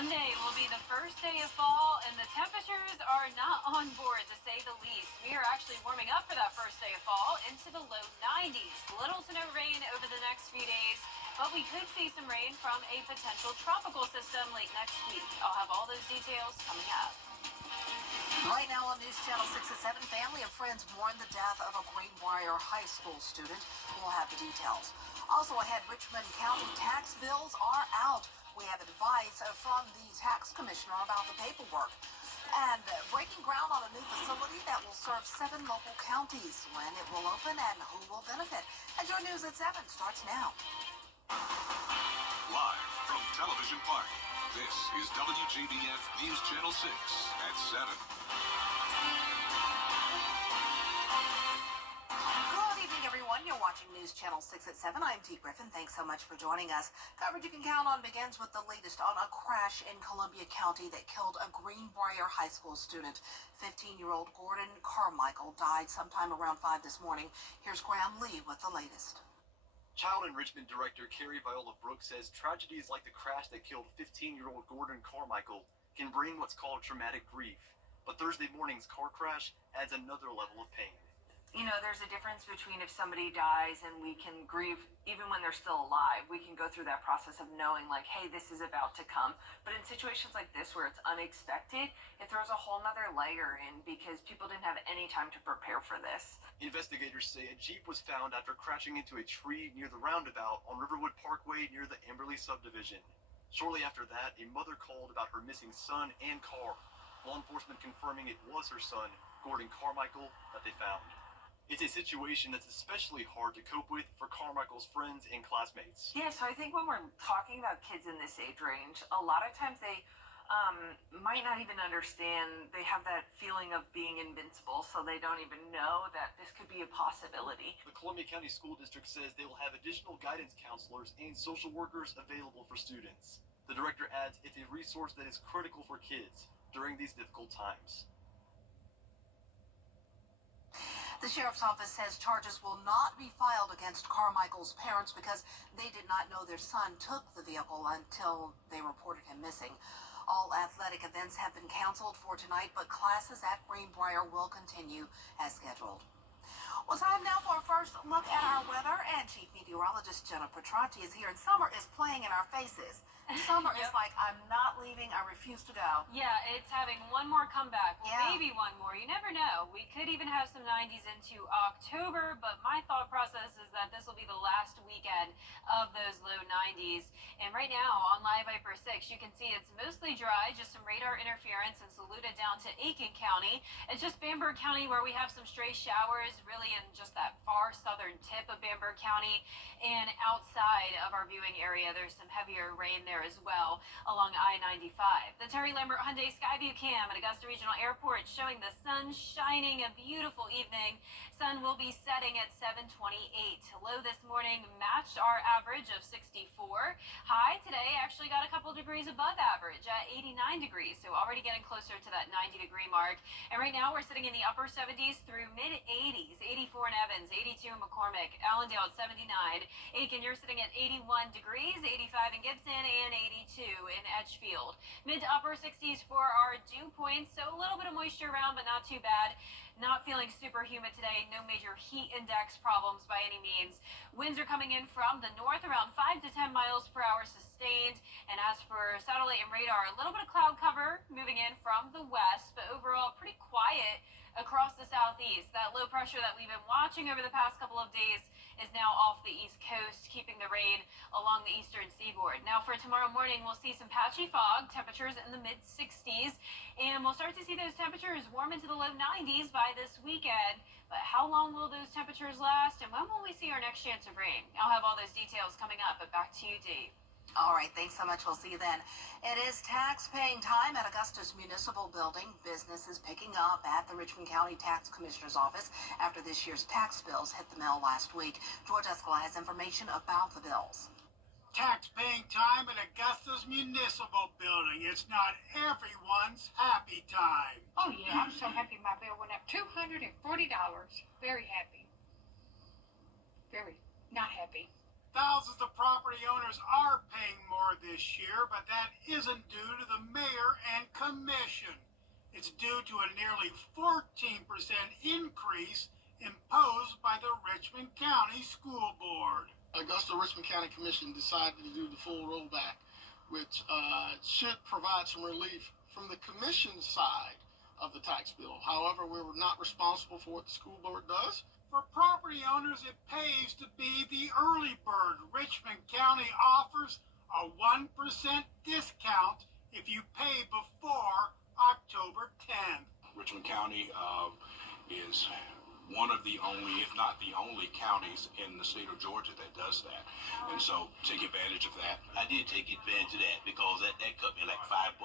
Monday will be the first day of fall, and the temperatures are not on board, to say the least. We are actually warming up for that first day of fall into the low 90s. Little to no rain over the next few days, but we could see some rain from a potential tropical system late next week. I'll have all those details coming up. Right now on News Channel 6 at 7, family and friends mourn the death of a Greenbrier High School student. We'll have the details. Also ahead, Richmond County tax bills are out. We have advice from the tax commissioner about the paperwork. And breaking ground on a new facility that will serve 7 local counties. When it will open and who will benefit. And your News at 7 starts now. Live from Television Park, this is WJBF News Channel 6 at 7. Good evening, everyone. You're watching News Channel 6 at 7. I'm T. Griffin. Thanks so much for joining us. Coverage you can count on begins with the latest on a crash in Columbia County that killed a Greenbrier High School student. 15-year-old Gordon Carmichael died sometime around 5 this morning. Here's Graham Lee with the latest. Child Enrichment Director Carrie Viola Brooks says tragedies like the crash that killed 15-year-old Gordon Carmichael can bring what's called traumatic grief. But Thursday morning's car crash adds another level of pain. You know, there's a difference between if somebody dies and we can grieve even when they're still alive. We can go through that process of knowing, like, hey, this is about to come. But in situations like this where it's unexpected, it throws a whole nother layer in because people didn't have any time to prepare for this. Investigators say a Jeep was found after crashing into a tree near the roundabout on Riverwood Parkway near the Amberley subdivision. Shortly after that, a mother called about her missing son and car. Law enforcement confirming it was her son, Gordon Carmichael, that they found. It's a situation that's especially hard to cope with for Carmichael's friends and classmates. Yeah, so I think when we're talking about kids in this age range, a lot of times they might not even understand. They have that feeling of being invincible, so they don't even know that this could be a possibility. The Columbia County School District says they will have additional guidance counselors and social workers available for students. The director adds it's a resource that is critical for kids during these difficult times. The sheriff's office says charges will not be filed against Carmichael's parents because they did not know their son took the vehicle until they reported him missing. All athletic events have been canceled for tonight, but classes at Greenbrier will continue as scheduled. Well, time now for a first look at our weather, and Chief Meteorologist Jenna Petracci is here, and summer is playing in our faces. Summer is like, I'm not leaving, I refuse to go. Yeah, it's having one more comeback. Well, Yeah. maybe one more. You never know. We could even have some 90s into October, but my thought process is that this will be the last weekend of those low 90s. And right now on Live Viper 6, you can see it's mostly dry, just some radar interference and saluted down to Aiken County. It's just Bamberg County where we have some stray showers, really in just that far southern tip of Bamberg County. And outside of our viewing area, there's some heavier rain there as well along I-95. The Terry Lambert Hyundai Skyview cam at Augusta Regional Airport showing the sun shining, a beautiful evening. Sun will be setting at 7:28. Low this morning matched our average of 64. High today actually got a couple degrees above average at 89 degrees, so already getting closer to that 90-degree mark. And right now we're sitting in the upper 70s through mid-80s, 84 in Evans, 82 in McCormick, Allendale at 79. Aiken, you're sitting at 81 degrees, 85 in Gibson, and 82 in Edgefield. Mid to upper 60s for our dew points, so a little bit of moisture around, but not too bad. Not feeling super humid today. No major heat index problems by any means. Winds are coming in from the north around 5 to 10 miles per hour sustained. And as for satellite and radar, a little bit of cloud cover moving in from the west, but overall pretty quiet across the southeast. That low pressure that we've been watching over the past couple of days is now off the east coast, keeping the rain along the eastern seaboard. Now for tomorrow morning, we'll see some patchy fog, temperatures in the mid-60s, and we'll start to see those temperatures warm into the low 90s by this weekend. But how long will those temperatures last, and when will we see our next chance of rain? I'll have all those details coming up, but back to you, Dee. All right, thanks so much. We'll see you then. It is tax-paying time at Augusta's Municipal Building. Business is picking up at the Richmond County Tax Commissioner's Office after this year's tax bills hit the mail last week. George Escala has information about the bills. Tax-paying time at Augusta's Municipal Building. It's not everyone's happy time. Oh, yeah, I'm so happy my bill went up $240. Very happy. Very not happy. Thousands of property owners are paying more this year, but that isn't due to the mayor and commission. It's due to a nearly 14% increase imposed by the Richmond County School Board. Augusta Richmond County Commission decided to do the full rollback, which should provide some relief from the commission side of the tax bill. However, we were not responsible for what the school board does. For property owners, it pays to be the early bird. Richmond County offers a 1% discount if you pay before October 10th. Richmond County is one of the only, if not the only, counties in the state of Georgia that does that. And so take advantage of that. I did take advantage of that because that cut me like $5.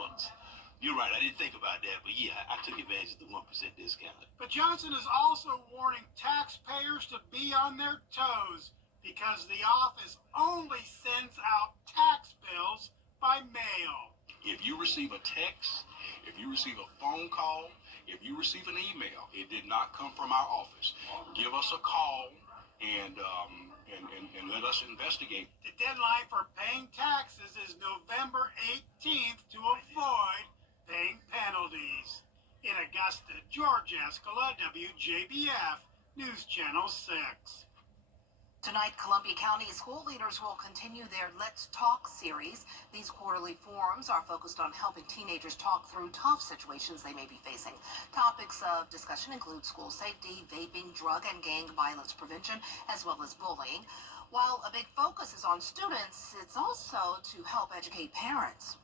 You're right, I didn't think about that, but yeah, I took advantage of the 1% discount. But Johnson is also warning taxpayers to be on their toes because the office only sends out tax bills by mail. If you receive a text, if you receive a phone call, if you receive an email, it did not come from our office. Give us a call and let us investigate. The deadline for paying taxes is November 18th to avoid paying penalties. In Augusta, George Escala, WJBF, News Channel 6. Tonight, Columbia County school leaders will continue their Let's Talk series. These quarterly forums are focused on helping teenagers talk through tough situations they may be facing. Topics of discussion include school safety, vaping, drug and gang violence prevention, as well as bullying. While a big focus is on students, it's also to help educate parents.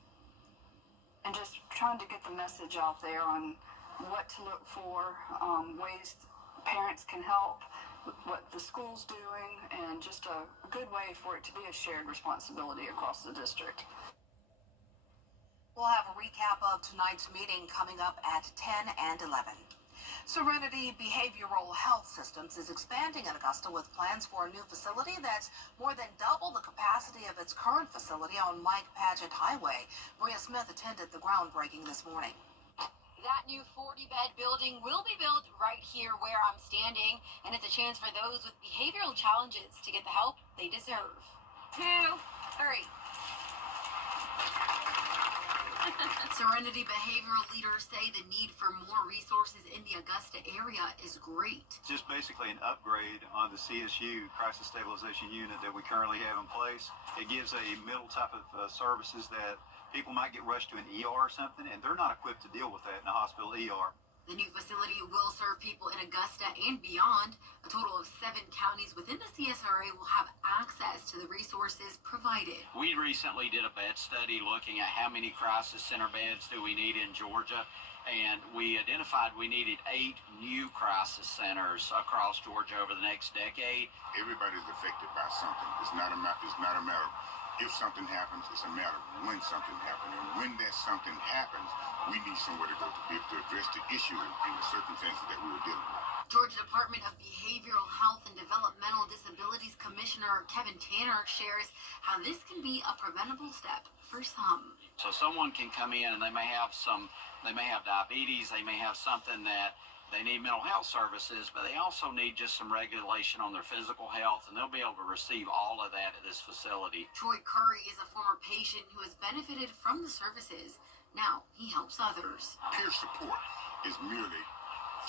And just trying to get the message out there on what to look for, ways parents can help, what the school's doing, and just a good way for it to be a shared responsibility across the district. We'll have a recap of tonight's meeting coming up at 10 and 11. Serenity Behavioral Health Systems is expanding in Augusta with plans for a new facility that's more than double the capacity of its current facility on Mike Paget Highway. Maria Smith attended the groundbreaking this morning. That new 40-bed building will be built right here where I'm standing, and it's a chance for those with behavioral challenges to get the help they deserve. 2, 3. Serenity behavioral leaders say the need for more resources in the Augusta area is great. Just basically an upgrade on the CSU, Crisis Stabilization Unit, that we currently have in place. It gives a middle type of services that people might get rushed to an ER or something, and they're not equipped to deal with that in a hospital ER. The new facility will serve people in Augusta and beyond. A total of 7 counties within the CSRA will have access to the resources provided. We recently did a bed study looking at how many crisis center beds do we need in Georgia, and we identified we needed 8 new crisis centers across Georgia over the next decade. Everybody's affected by something. It's not a matter of if something happens, it's a matter of when something happens. And when that something happens, we need somewhere to go to be able to address the issue and the circumstances that we were dealing with. Georgia Department of Behavioral Health and Developmental Disabilities Commissioner Kevin Tanner shares how this can be a preventable step for some. So someone can come in and they may have diabetes, they may have something that they need mental health services, but they also need just some regulation on their physical health, and they'll be able to receive all of that at this facility. Troy Curry is a former patient who has benefited from the services. Now he helps others. Peer support is merely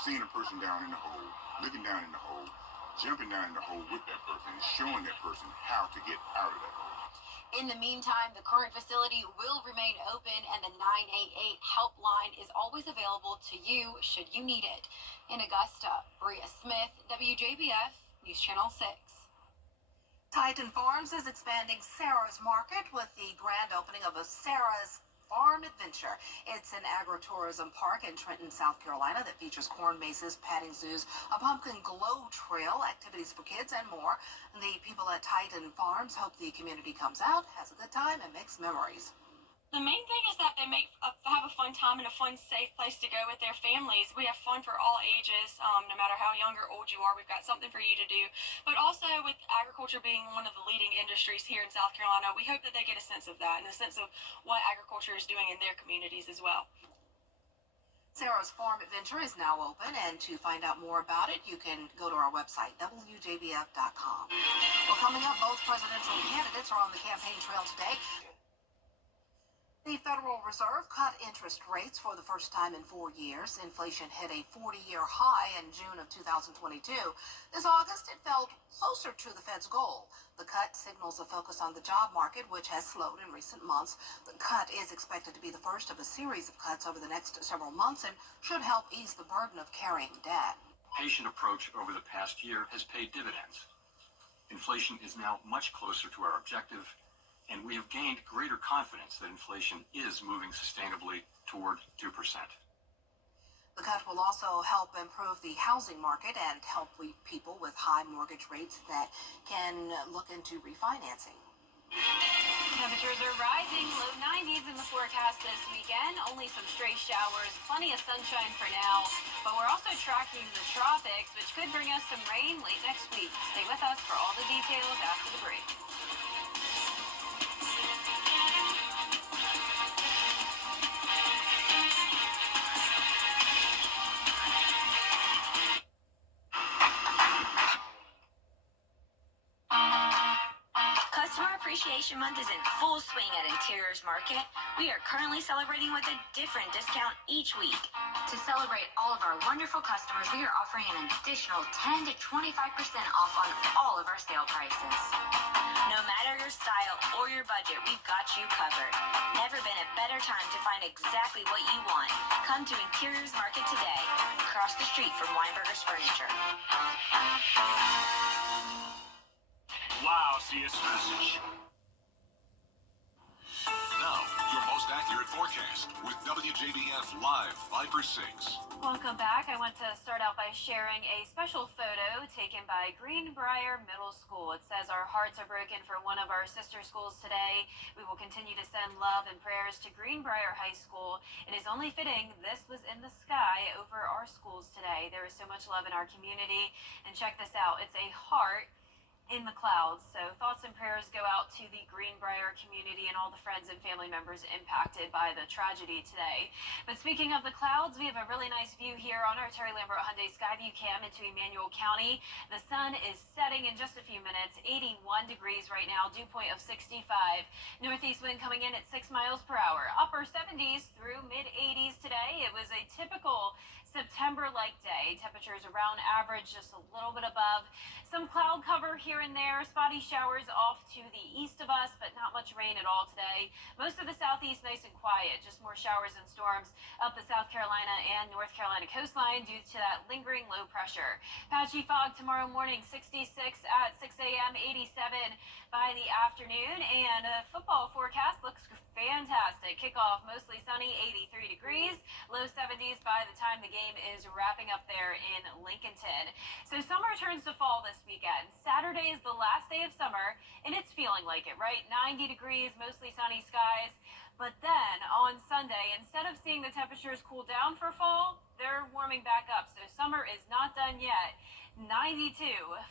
seeing a person down in the hole, looking down in the hole, jumping down in the hole with that person, and showing that person how to get out of that hole. In the meantime, the current facility will remain open, and the 988 helpline is always available to you should you need it. In Augusta, Maria Smith, WJBF, News Channel 6. Titan Farms is expanding Sarah's Market with the grand opening of a Sarah's Farm Adventure. It's an agritourism park in Trenton, South Carolina that features corn mazes, petting zoos, a pumpkin glow trail, activities for kids, and more. The people at Titan Farms hope the community comes out, has a good time, and makes memories. The main thing is that they have a fun time and a fun, safe place to go with their families. We have fun for all ages, no matter how young or old you are. We've got something for you to do. But also, with agriculture being one of the leading industries here in South Carolina, we hope that they get a sense of that and a sense of what agriculture is doing in their communities as well. Sarah's Farm Adventure is now open, and to find out more about it, you can go to our website, WJBF.com. Well, coming up, both presidential candidates are on the campaign trail today. The Federal Reserve cut interest rates for the first time in 4 years. Inflation hit a 40-year high in June of 2022. This August, it fell closer to the Fed's goal. The cut signals a focus on the job market, which has slowed in recent months. The cut is expected to be the first of a series of cuts over the next several months and should help ease the burden of carrying debt. Patient approach over the past year has paid dividends. Inflation is now much closer to our objective, and we have gained greater confidence that inflation is moving sustainably toward 2%. The cut will also help improve the housing market and help people with high mortgage rates that can look into refinancing. Temperatures are rising, low 90s in the forecast this weekend. Only some stray showers, plenty of sunshine for now. But we're also tracking the tropics, which could bring us some rain late next week. Stay with us for all the details after the break. Customer Appreciation Month is in full swing at Interiors Market. We are currently celebrating with a different discount each week. To celebrate all of our wonderful customers, we are offering an additional 10 to 25% off on all of our sale prices. No matter your style or your budget, we've got you covered. Never been a better time to find exactly what you want. Come to Interiors Market today, across the street from Weinberger's Furniture. Wow, CS message. Now, your most accurate forecast with WJBF Live Viper 6. Welcome back. I want to start out by sharing a special photo taken by Greenbrier Middle School. It says, "Our hearts are broken for one of our sister schools today. We will continue to send love and prayers to Greenbrier High School. It is only fitting this was in the sky over our schools today. There is so much love in our community." And check this out. It's a heart in the clouds. So thoughts and prayers go out to the Greenbrier community and all the friends and family members impacted by the tragedy today. But speaking of the clouds, we have a really nice view here on our Terry Lambert Hyundai Skyview Cam into Emmanuel County. The sun is setting in just a few minutes, 81 degrees right now, dew point of 65. Northeast wind coming in at 6 miles per hour. Upper 70s through mid 80s today. It was a typical September-like day. Temperatures around average, just a little bit above. Some cloud cover here and there. Spotty showers off to the east of us, but not much rain at all today. Most of the southeast nice and quiet. Just more showers and storms up the South Carolina and North Carolina coastline due to that lingering low pressure. Patchy fog tomorrow morning, 66 at 6 a.m., 87 by the afternoon. And a football forecast looks fantastic. Kickoff mostly sunny, 83 degrees. Low 70s by the time the game is wrapping up there in Lincolnton. So summer turns to fall this weekend. Saturday is the last day of summer, and it's feeling like it, right? 90 degrees, mostly sunny skies. But then on Sunday, instead of seeing the temperatures cool down for fall, they're warming back up. So summer is not done yet. 92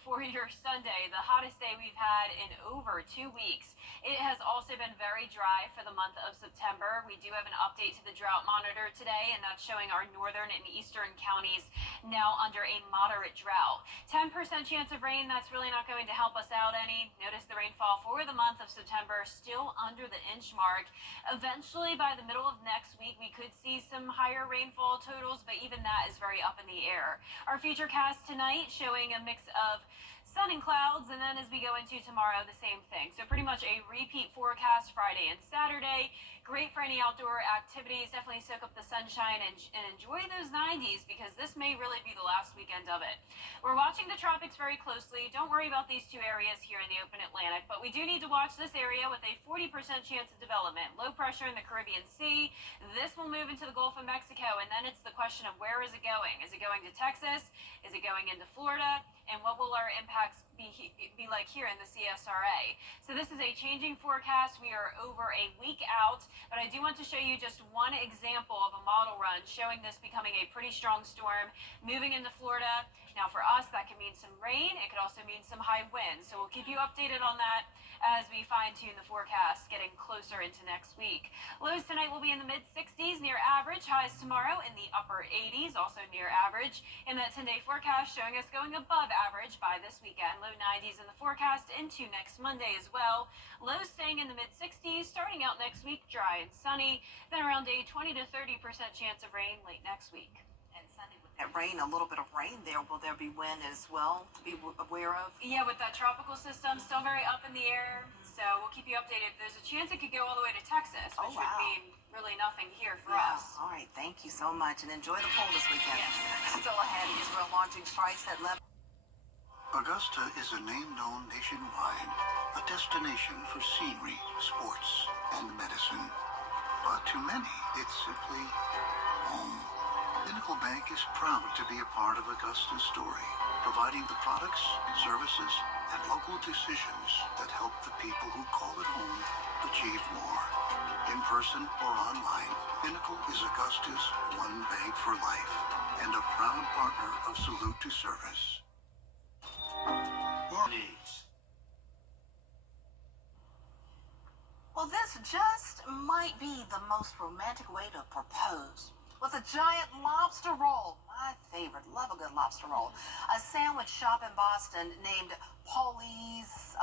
for your Sunday, the hottest day we've had in over 2 weeks. It has also been very dry for the month of September. We do have an update to the drought monitor today, and that's showing our northern and eastern counties now under a moderate drought. 10% chance of rain, that's really not going to help us out any. Notice the rainfall for the month of September still under the inch mark. Eventually, by the middle of next week, we could see some higher rainfall totals, but even that is very up in the air. Our futurecast tonight showing a mix of sun and clouds, and then as we go into tomorrow, the same thing. So pretty much a repeat forecast Friday and Saturday. Great for any outdoor activities. Definitely soak up the sunshine and enjoy those 90s, because this may really be the last weekend of it. We're watching the tropics very closely. Don't worry about these two areas here in the open Atlantic, but we do need to watch this area with a 40% chance of development. Low pressure in the Caribbean Sea. This will move into the Gulf of Mexico, and then it's the question of where is it going? Is it going to Texas? Is it going into Florida? And what will our impacts be like here in the CSRA? So this is a changing forecast. We are over a week out, but I do want to show you just one example of a model run showing this becoming a pretty strong storm moving into Florida Now for us, that can mean some rain. It could also mean some high winds. So we'll keep you updated on that as we fine-tune the forecast getting closer into next week. Lows tonight will be in the mid-60s near average. Highs tomorrow in the upper 80s, also near average. And that 10-day forecast showing us going above average by this weekend. Low 90s in the forecast into next Monday as well. Lows staying in the mid-60s, starting out next week dry and sunny. Then around a 20 to 30% chance of rain late next week. And Sunday with that rain, a little bit of rain there. Will there be wind as well to be aware of? Yeah, with that tropical system still very up in the air. So we'll keep you updated. There's a chance it could go all the way to Texas, which would mean really nothing here for us. All right, thank you so much, and enjoy the pool this weekend. Yes. Still ahead, Israel launching strikes at Lebanon. Augusta is a name known nationwide, a destination for scenery, sports, and medicine. But to many, it's simply home. Pinnacle Bank is proud to be a part of Augusta's story, providing the products, services, and local decisions that help the people who call it home achieve more. In person or online, Pinnacle is Augusta's one bank for life and a proud partner of Salute to Service. Needs. Well, this just might be the most romantic way to propose. With a giant lobster roll. My favorite. Love a good lobster roll. A sandwich shop in Boston named Paulie's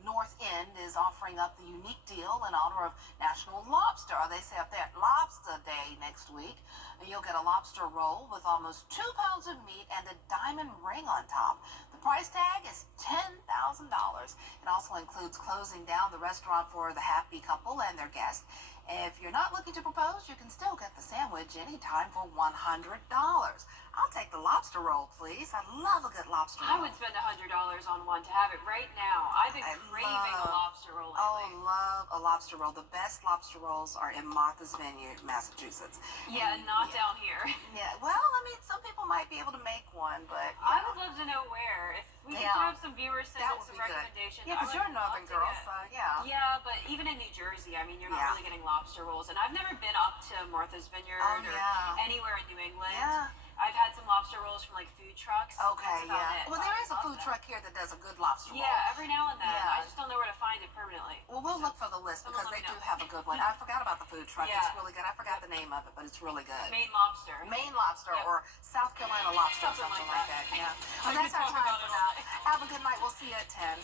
North End is offering up the unique deal in honor of National Lobster, or they say up there, Lobster Day next week. And you'll get a lobster roll with almost 2 pounds of meat and a diamond ring on top. The price tag is $10,000. It also includes closing down the restaurant for the happy couple and their guests. If you're not looking to propose, you can still get the sandwich anytime for $100. I'll take the lobster roll, please. I love a good lobster roll. I would spend $100 on one to have it right now. I've been craving a lobster roll lately. Love a lobster roll. The best lobster rolls are in Martha's Vineyard, Massachusetts. Yeah, not down here. Yeah, well, I mean, some people might be able to make one, but I would love to know where. If we could have some viewers send in some recommendations. Yeah, because you're a northern girl, so yeah. Yeah, but even in New Jersey, I mean, you're not really getting lobster rolls. And I've never been up to Martha's Vineyard or anywhere in New England. Yeah. I've had some lobster rolls from like food trucks. Okay, yeah. Well, there is a food truck here that does a good lobster roll. Yeah, every now and then. Yeah. I just don't know where to find it permanently. Well, we'll look for the list because they do have a good one. I forgot about the food truck. Yeah. It's really good. I forgot the name of it, but it's really good. Maine lobster. Maine lobster or South Carolina lobster, something like that. Yeah. Well, that's our time for now. Have a good night. We'll see you at 10.